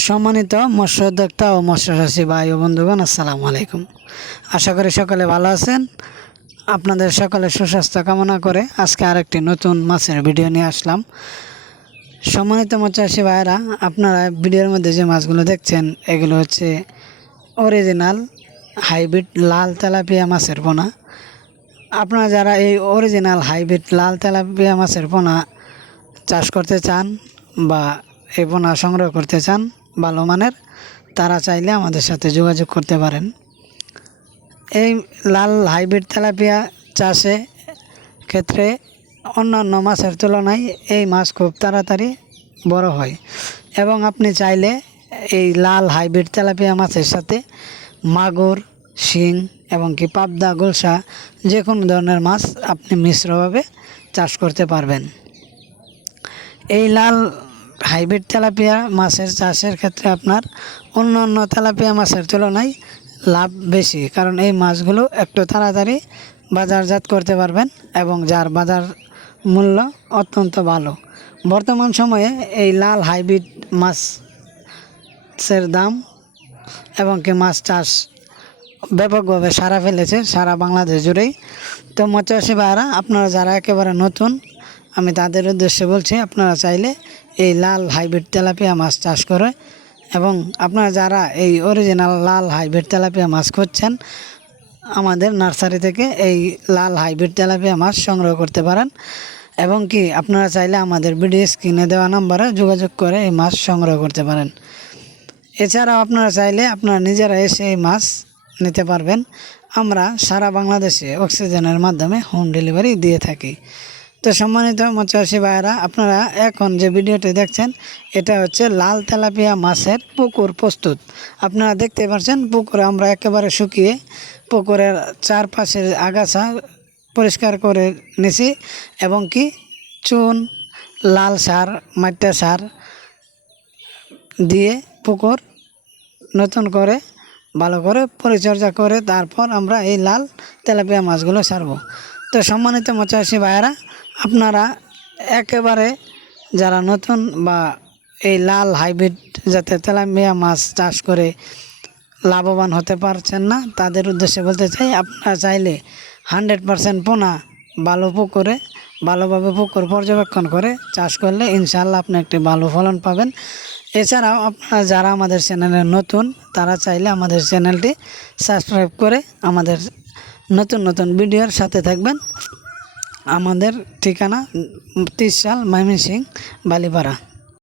সম্মানিত মৎস্য উদ্যোক্তা ও মৎস্য চাষী ভাই ও বন্ধুগণ, আসসালামু আলাইকুম। আশা করি সকলে ভালো আছেন। আপনাদের সকলের সুস্বাস্থ্য কামনা করে আজকে আরেকটি নতুন মাছের ভিডিও নিয়ে আসলাম। সম্মানিত মৎস্য চাষী ভাইরা, আপনারা ভিডিওর মধ্যে যে মাছগুলো দেখছেন এগুলো হচ্ছে অরিজিনাল হাইব্রিড লাল তেলাপিয়া মাছের পোনা। আপনারা যারা এই অরিজিনাল হাইব্রিড লাল তেলাপিয়া মাছের পোনা চাষ করতে চান বা এই পোনা সংগ্রহ করতে চান ভালো মানের, তারা চাইলে আমাদের সাথে যোগাযোগ করতে পারেন। এই লাল হাইব্রিড তেলাপিয়া চাষে ক্ষেত্রে অন্যান্য মাছের তুলনায় এই মাছ খুব তাড়াতাড়ি বড় হয় এবং আপনি চাইলে এই লাল হাইব্রিড তেলাপিয়া মাছের সাথে মাগুর, শিং এবং কি পাবদা, গুলশা যে কোনো ধরনের মাছ আপনি মিশ্রভাবে চাষ করতে পারবেন। এই লাল হাইব্রিড তেলাপিয়া মাছের চাষের ক্ষেত্রে আপনার অন্যান্য তেলাপিয়া মাছের তুলনায় লাভ বেশি, কারণ এই মাছগুলো একটু তাড়াতাড়ি বাজারজাত করতে পারবেন এবং যার বাজার মূল্য অত্যন্ত ভালো। বর্তমান সময়ে এই লাল হাইব্রিড মাছের দাম এবং কি মাছ চাষ ব্যাপকভাবে সাড়া ফেলেছে সারা বাংলাদেশ জুড়েই। তো মৎস্যচাষী ভাইরা, আপনারা যারা একেবারে নতুন, আমি তাদের উদ্দেশ্যে বলছি, আপনারা চাইলে এই লাল হাইব্রিড তেলাপিয়া মাছ চাষ করে এবং আপনারা যারা এই অরিজিনাল লাল হাইব্রিড তেলাপিয়া মাছ খুঁজছেন, আমাদের নার্সারি থেকে এই লাল হাইব্রিড তেলাপিয়া মাছ সংগ্রহ করতে পারেন এবং কি আপনারা চাইলে আমাদের ভিডিও স্ক্রিনে দেওয়া নম্বরে যোগাযোগ করে এই মাছ সংগ্রহ করতে পারেন। এছাড়াও আপনারা চাইলে আপনারা নিজেরা এসে এই মাছ নিতে পারবেন। আমরা সারা বাংলাদেশে অক্সিজেনের মাধ্যমে হোম ডেলিভারি দিয়ে থাকি। তো সম্মানিত মৎস্যচাষী ভাইয়েরা, আপনারা এখন যে ভিডিওটি দেখছেন এটা হচ্ছে লাল তেলাপিয়া মাছের পুকুর প্রস্তুত। আপনারা দেখতে পাচ্ছেন পুকুরে আমরা একেবারে শুকিয়ে পুকুরের চারপাশের আগাছা পরিষ্কার করে নিছি এবং কি চুন, লাল সার, মাটি সার দিয়ে পুকুর নতুন করে ভালো করে পরিচর্যা করে তারপর আমরা এই লাল তেলাপিয়া মাছগুলো ছাড়ব। তো সম্মানিত মৎস্যচাষী ভাইয়েরা, আপনারা একেবারে যারা নতুন বা এই লাল হাইব্রিড জাতের তেলাপিয়া মাছ চাষ করে লাভবান হতে পারছেন না, তাদের উদ্দেশ্যে বলতে চাই, আপনারা চাইলে 100% পোনা ভালো পুকুরে ভালোভাবে পুকুর পর্যবেক্ষণ করে চাষ করলে ইনশাআল্লাহ আপনি একটি ভালো ফলন পাবেন। এছাড়াও আপনারা যারা আমাদের চ্যানেলে নতুন, তারা চাইলে আমাদের চ্যানেলটি সাবস্ক্রাইব করে আমাদের নতুন নতুন ভিডিওর সাথে থাকবেন। আমাদের ঠিকানা 30 সাল, ময়মনসিংহ, বালিপাড়া।